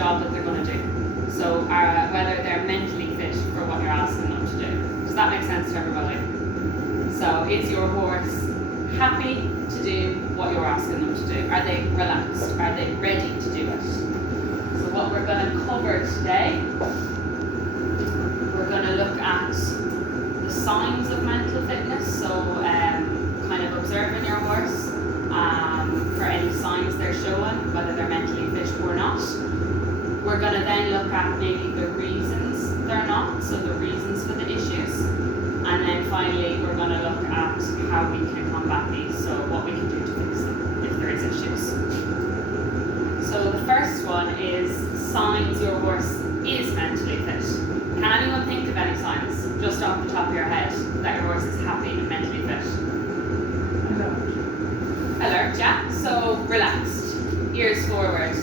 job that they're going to do. So whether they're mentally fit for what you're asking them to do. Does that make sense to everybody? So is your horse happy to do what you're asking them to do? Are they relaxed? Are they ready to do it? So what we're going to cover today, we're going to look at the signs of mental fitness. So kind of observing your horse for any signs they're showing, whether they're mentally fit or not. We're going to then look at maybe the reasons they're not, so the reasons for the issues. And then finally, we're going to look at how we can combat these, so what we can do to fix them if there is issues. So the first one is signs your horse is mentally fit. Can anyone think of any signs, just off the top of your head, that your horse is happy and mentally fit? Alert, yeah. So relaxed, ears forward,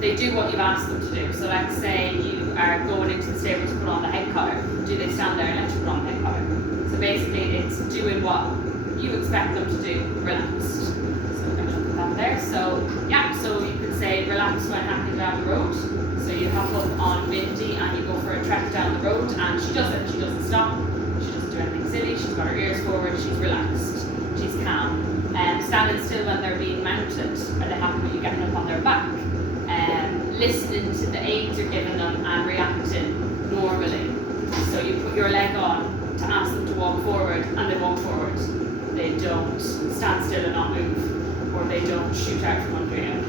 they do what you've asked them to do. So let's say you are going into the stable to put on the head collar. Do they stand there and let you put on the head collar? So basically it's doing what you expect them to do, relaxed. So we're going to look at that there. So yeah, so you could say relax when hacking down the road. So you hop up on Mindy and you go for a trek down the road, and she doesn't stop, she doesn't do anything silly, she's got her ears forward, she's relaxed, she's calm. Standing still when they're being mounted, are they happy with you getting up on their back? Listening to the aids you're giving them and reacting normally. So you put your leg on to ask them to walk forward and they walk forward. They don't stand still and not move, or they don't shoot out from under you.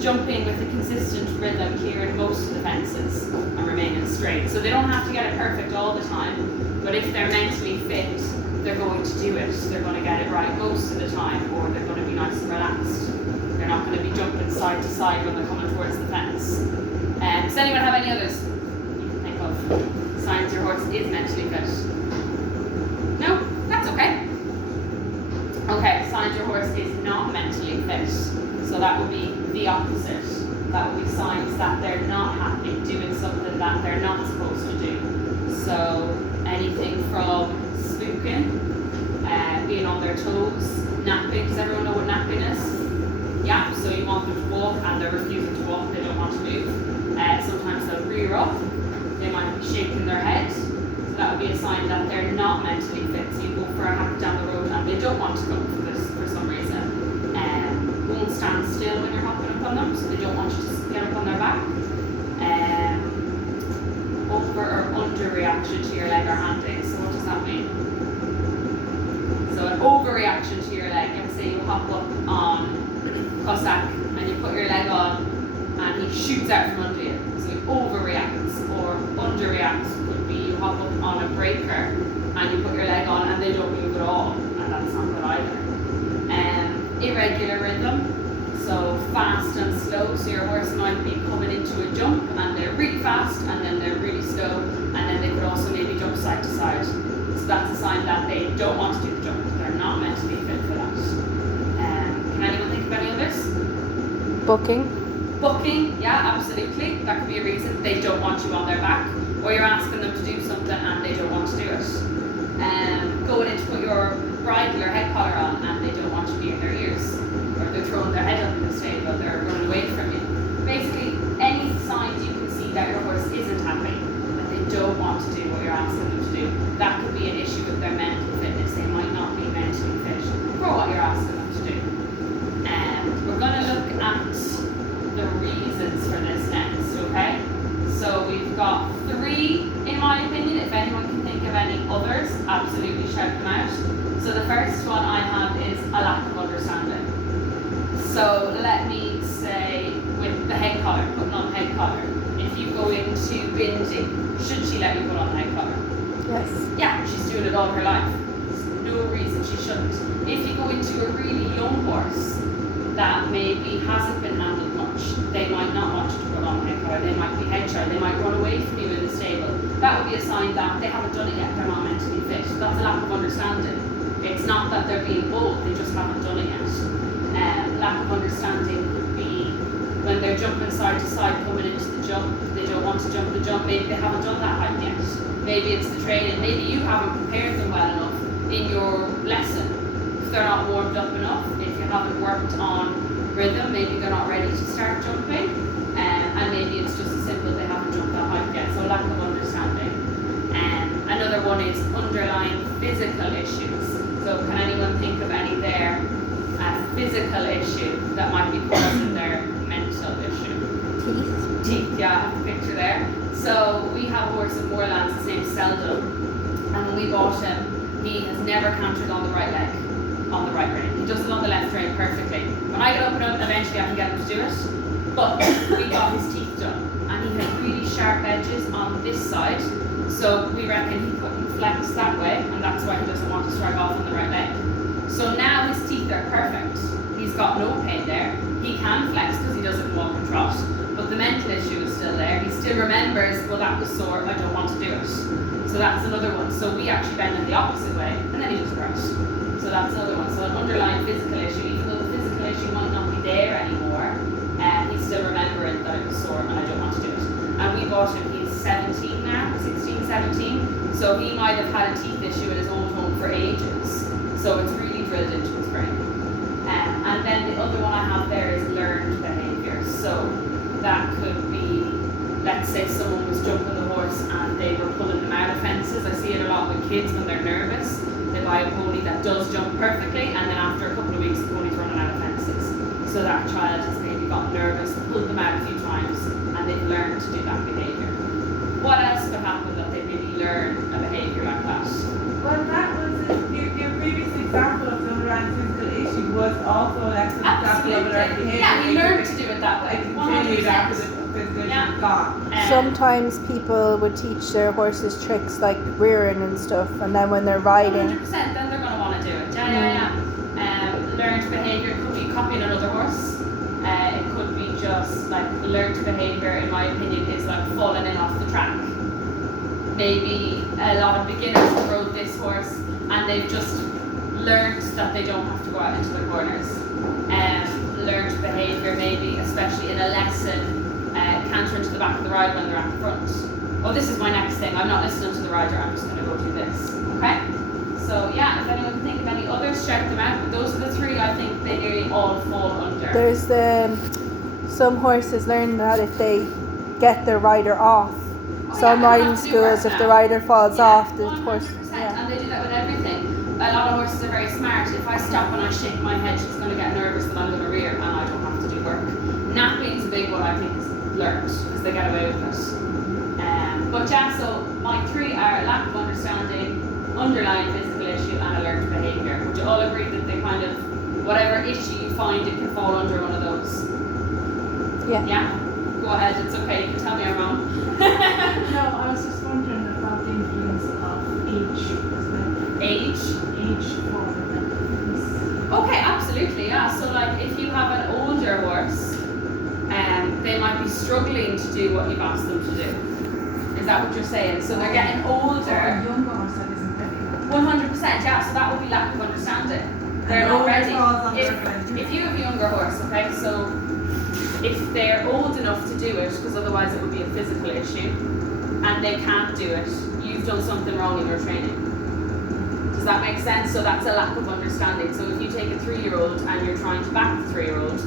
Jumping with a consistent rhythm, clearing most of the fences and remaining straight. So they don't have to get it perfect all the time, but if they're mentally fit, they're going to do it. They're going to get it right most of the time, or they're going to be nice and relaxed. They're not going to be jumping side to side when they're coming towards the fence. Does anyone have any others you can think of? Signs your horse is mentally fit? No? That's okay. Okay, signs your horse is not mentally fit. So that would be the opposite. That would be signs that they're not happy doing something that they're not supposed to do. So anything from spooking, being on their toes, napping. Does everyone know what napping is? Yeah, so you want them to walk and they're refusing to walk, they don't want to move. Sometimes they'll rear up, they might be shaking their head. So that would be a sign that they're not mentally fit. So you go for a hack down the road and they don't want to go for some reason. Won't stand still when you're hopping up on them, so they don't want you to get up on their back. Over or under reaction to your leg or handing. So what does that mean? So an overreaction to your leg. Let's say you hop up on Cossack and you put your leg on and he shoots out from under you. So he overreacts, or underreacts would be you hop up on a breaker and you put your leg on and they don't move at all, and that's not good either. Irregular rhythm, so fast and slow. So your horse might be coming into a jump and they're really fast and then they're really slow, and then they could also maybe jump side to side. So that's a sign that they don't want to do the jump. They're not mentally fit for that. Can anyone think of any others? Booking, yeah, absolutely. That could be a reason. They don't want you on their back, or you're asking them to do something and they don't want to do it. Going in to put your bridle or head collar on and they don't want you near their ears, or they're throwing their head up in the stable, they're running away from you. Basically, any signs you can see that your horse isn't happy, that they don't want to do what you're asking them to do, that could be an issue with their mental fitness. They might not be mentally fit for what you're asking them to do. We're going to look at the reasons for this next, okay? So we've got 3, in my opinion. If anyone can think of any others, absolutely shout them out. So the first one I have is a lack of understanding. So let me say with the head collar, putting on the head collar. If you go into binding, should she let you put on the head collar? Yes. Yeah, she's doing it all her life. There's no reason she shouldn't. If you go into a really young horse that maybe hasn't been handled much, they might not want you to put on the head collar. They might be head shy. They might run away from you in the stable. That would be a sign that they haven't done it yet. They're not mentally fit. That's a lack of understanding. It's not that they're being bold, they just haven't done it yet. Lack of understanding could be when they're jumping side to side coming into the jump, they don't want to jump the jump, maybe they haven't done that height yet. Maybe it's the training, maybe you haven't prepared them well enough in your lesson. If they're not warmed up enough, if you haven't worked on rhythm, maybe they're not ready to start jumping. And maybe it's just as simple they haven't jumped that height yet, so lack of understanding. Another one is underlying physical issues. So can anyone think of any there? Physical issue that might be causing their mental issue. Teeth, yeah, I have a picture there. So we have a horse in Moorlands, his name's Seldom, and when we bought him, he has never cantered on the right leg, on the right rein. He does it on the left rein perfectly. When I get up and up, eventually I can get him to do it. But we got his teeth done, and he had really sharp edges on this side. So we reckon he couldn't flex that way, and that's why he doesn't want to strike off on the right leg. So now his teeth are perfect. He's got no pain there. He can flex because he doesn't walk and trot, but the mental issue is still there. He still remembers, well, that was sore, I don't want to do it. So that's another one. So we actually bend it the opposite way, and then he just grows. So that's another one. So an underlying physical issue, even though the physical issue might not be there anymore, he's still remembering that it was sore and I don't want to do it. And we bought him, he's 17 now, 16, 17. So he might have had a teeth issue in his old home for ages. So it's really drilled into his brain. And then the other one I have there is learned behaviour. So that could be, let's say someone was jumping the horse and they were pulling them out of fences. I see it a lot with kids when they're nervous. They buy a pony that does jump perfectly, and then after a couple of weeks the pony's running out of fences. So that child has maybe got nervous, pulled them out a few times, and they've learned to do that behaviour. What else could happen that they maybe learn a behaviour like that? Well, that was your previous example of the underlying physical issue was also an excellent example of a learned behaviour. Yeah, he learned to do it that way. It continued after the physical issue was gone. Sometimes people would teach their horses tricks like rearing and stuff, and then when they're riding, 100%, then they're going to want to do it. Yeah. Learned behaviour could be copying another horse. It could be just like learned behaviour, in my opinion, is like falling in off the track. Maybe a lot of beginners rode this horse and they've just learned that they don't have to go out into the corners. Learned behaviour, maybe, especially in a lesson, cantering to the back of the ride when they're at the front. Oh, this is my next thing. I'm not listening to the rider, I'm just going to go do this. Okay? So yeah, if anyone can think of any others, shout them out. But those are the three I think they nearly all fall under. there's some horses learn that if they get their rider off. Some riding schools, if the rider falls off, the 100%, horse. and they do that with everything. A lot of horses are very smart. If I stop and I shake my head, she's going to get nervous that I'm going to rear and I don't have to do work. Napping's a big one, I think, is learned because they get away with it. But yeah, so my three are lack of understanding, underlying physical issue, and a learned behaviour. Would you all agree that they kind of, whatever issue you find, it can fall under one of those? Yeah. Yeah? Go ahead, it's okay, you can tell me I'm wrong. No, I was just wondering about the influence of age as well. Age? Age for the mental fitness. Okay, absolutely, yeah. So like if you have an older horse, they might be struggling to do what you've asked them to do. Is that what you're saying? So they're getting older. A younger horse that isn't ready. 100%, yeah, so that would be lack of understanding. They're not ready. If you have a younger horse, okay, so if they're old enough to do it, because otherwise it would be a physical issue, and they can't do it, you've done something wrong in your training. Does that make sense? So that's a lack of understanding. So if you take a 3-year-old and you're trying to back the 3-year-old,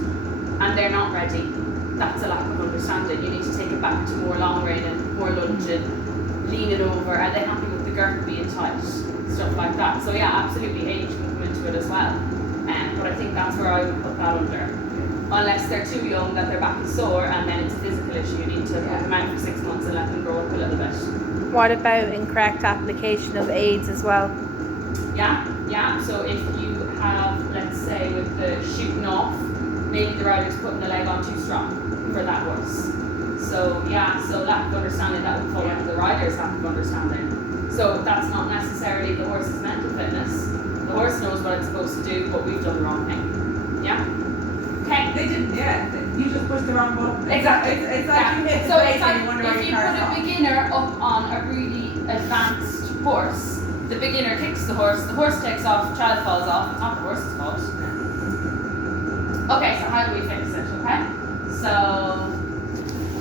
and they're not ready, that's a lack of understanding. You need to take it back to more long reining, more lunging, lean it over. Are they happy with the girth being tight? Stuff like that. So yeah, absolutely age can come into it as well. But I think that's where I would put that under. Unless they're too young that their back is sore and then it's a physical issue, you need to put them out for 6 months and let them grow up a little bit. What about incorrect application of aids as well? Yeah. So if you have, let's say, with the shooting off, maybe the rider's putting the leg on too strong for that horse. So yeah, so lack of understanding, that would fall under the rider's lack of understanding. So that's not necessarily the horse's mental fitness. The horse knows what it's supposed to do, but we've done the wrong thing. Yeah? Okay. They didn't, you just pushed the wrong button. Exactly. It's like you hit the So brake it's like and you wonder why if you your put car's a off. beginner up on a really advanced horse, the beginner kicks the horse takes off, child falls off, it's not the horse's fault. Okay, so how do we fix it, okay? So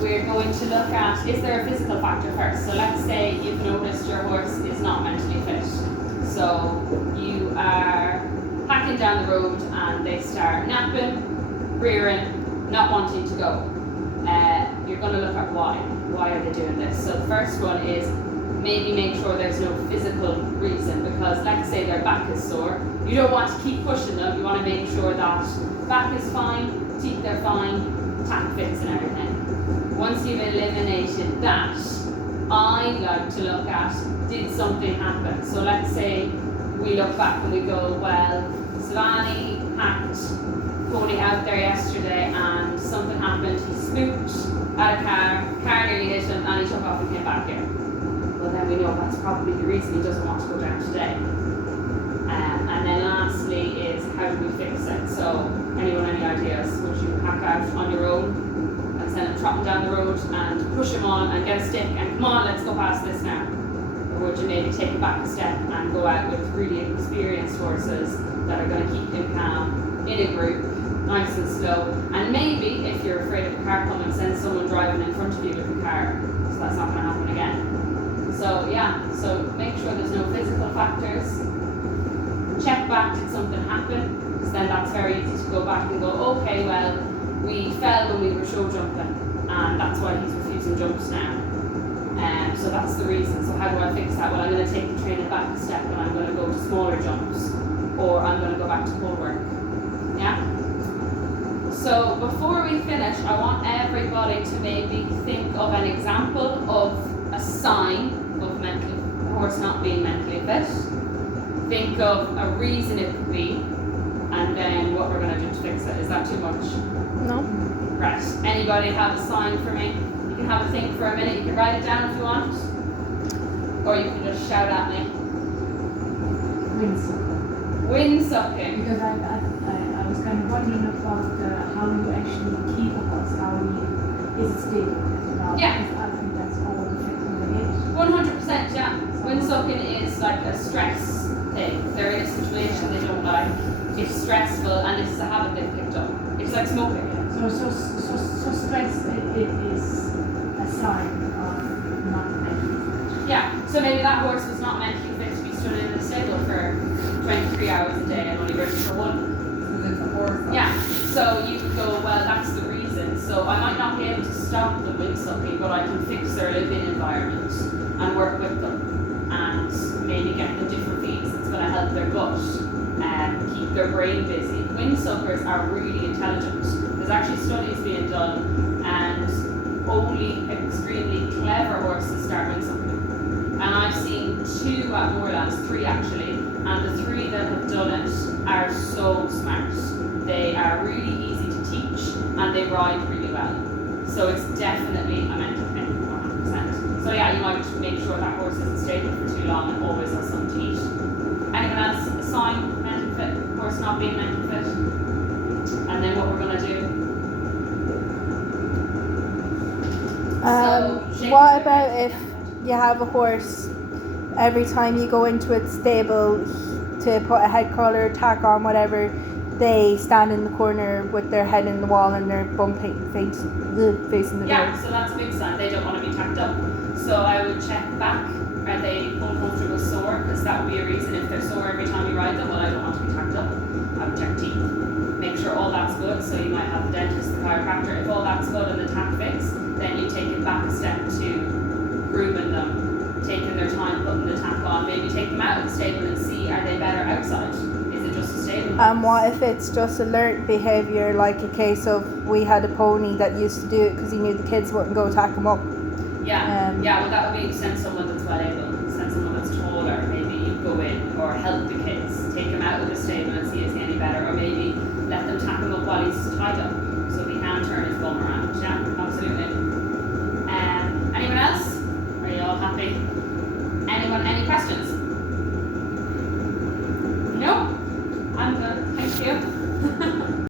we're going to look at, is there a physical factor first? So let's say you've noticed your horse is not mentally fit. So you are packing down the road and they start napping, rearing, not wanting to go. You're going to look at why. Why are they doing this? So the first one is maybe make sure there's no physical reason, because let's say their back is sore. You don't want to keep pushing them. You want to make sure that back is fine, teeth are fine, tack fits and everything. Once you've eliminated that, I like to look at, did something happen? So let's say we look back and we go, well, Savani packed Cody out there yesterday and something happened. He spooked at a car nearly hit him, and he took off and came back here. Well, then we know that's probably the reason he doesn't want to go down today. And then lastly is, how do we fix it? So anyone any ideas? Would you pack out on your own and send him trotting down the road and push him on and get a stick and come on, let's go past this now? Or would you maybe take it back a step and go out with really experienced horses that are going to keep him calm in a group, nice and slow? And maybe if you're afraid of a car coming, send someone driving in front of you with the car, so that's not going to happen again. So yeah, so make sure there's no physical factors. Check back, did something happen? Because then that's very easy to go back and go, okay, well, we fell when we were show jumping, and that's why he's refusing jumps now. So that's the reason. So how do I fix that? Well, I'm going to take the training back a step, and I'm going to go to smaller jumps, or I'm going to go back to pull work. Yeah? So before we finish, I want everybody to maybe think of an example of a sign of a horse not being mentally fit. Think of a reason it could be, and then what we're going to do to fix it. Is that too much? No. Right. Anybody have a sign for me? You can have a think for a minute. You can write it down if you want, or you can just shout at me. Windsucking. Windsucking. Because I was kind of wondering about how you actually keep a horse. Is it stable? Yeah. Because I think that's all affecting the age. 100%. Yeah. Windsucking is like a stress thing. They're in a situation they don't like. It's stressful, and this is a habit they've picked up. It's like smoking. So stress it is a sign of not mentally fit. Yeah, so maybe that horse was not mentally fit to be stood in the stable for 23 hours a day and only ready for one. Because it's a horse. Yeah, so you could go, well, that's the reason. So I might not be able to stop the windsucking, but I can fix their living environment and work with them and maybe get them different feeds that's going to help their gut and keep their brain busy. Windsuckers are really intelligent. There's actually studies being done, and only extremely clever horses start windsucking. And I've seen 2 at Moorlands, 3 actually, and the 3 that have done it are so smart. They are really easy to teach, and they ride really well. So it's definitely a mental thing, 100%. So yeah, you might make sure that horse isn't stable for too long and always has something to eat. Anyone else? A sign, mental fit, horse not being mental fit? And then what we're going to do? What about if you have a horse, every time you go into its stable to put a head collar, tack on, whatever, they stand in the corner with their head in the wall and their bum facing the Yeah, door? so that's a big sign. They don't want to be tacked up. So I would check back. Are they uncomfortable, sore? Because that would be a reason. If they're sore every time you ride them, well, I don't want to be tacked up. I would check teeth. Make sure all that's good. So you might have the dentist, the chiropractor. If all that's good and the tack fits, then you take it back a step to grooming them, taking their time putting the tack on. Maybe take them out of the stable and see, are they better outside? Is it just a stable? What if it's just a learnt behaviour, like a case of we had a pony that used to do it because he knew the kids wouldn't go tack him up? Yeah, well that would be send someone that's well able, send someone that's taller, maybe you go in or help the kids, take him out of the stable and see is he any better, or maybe let them tack him up while he's tied up.